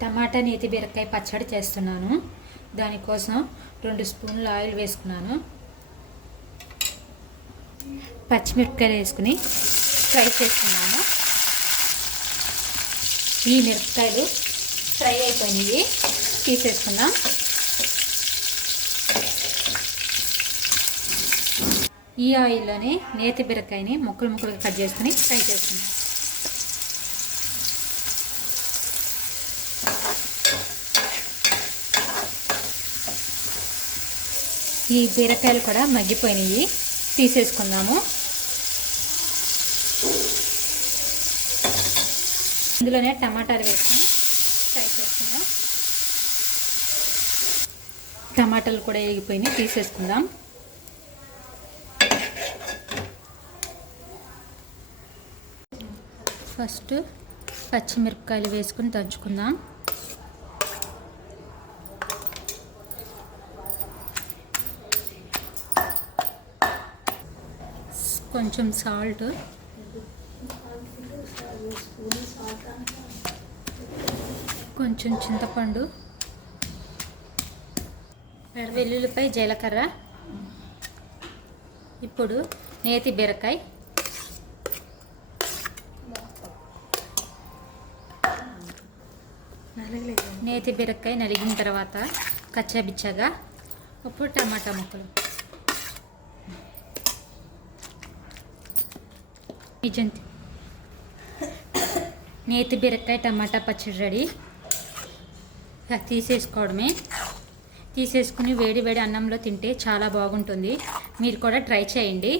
టమాటా నేతి బీరకాయ పచ్చడి చేస్తున్నాను. దానికోసం 2 స్పూన్ల ఆయిల్ వేసుకున్నాను. పచ్చిమిరపకాయలు వేసుకుని ఫ్రై చేసుకున్నాను. ఈ మిరపకాయలు ఫ్రై అయిపోయినాయి, తీసేసుకుందాం. ఈ ఆయిల్లోనే నేతి బీరకాయని ముక్కలు ముక్కలుగా కట్ చేసుకుని ఫ్రై చేసుకుందాం. ఈ బీరకాయలు కూడా మగ్గిపోయినాయి, తీసేసుకుందాము. ఇందులోనే టమాటాలు వేసుకొని ఫ్రై చేసుకుందాం. టమాటాలు కూడా వేగిపోయినాయి, తీసేసుకుందాం. ఫస్ట్ పచ్చిమిరపకాయలు వేసుకుని దంచుకుందాం. కొంచెం సాల్ట్, కొంచెం చింతపండు, వెల్లుల్లిపాయ, జీలకర్ర. ఇప్పుడు నేతి బీరకాయ, నేతి బీరకాయ నలిగిన తర్వాత కచ్చాబిచ్చాగా ఇప్పుడు టమాటా ముక్కలు. నేతి బీరకాయ టమాటా పచ్చడి రెడీ. తీసేసుకోవడమే. తీసేసుకుని వేడి వేడి అన్నంలో తింటే చాలా బాగుంటుంది. మీరు కూడా ట్రై చేయండి.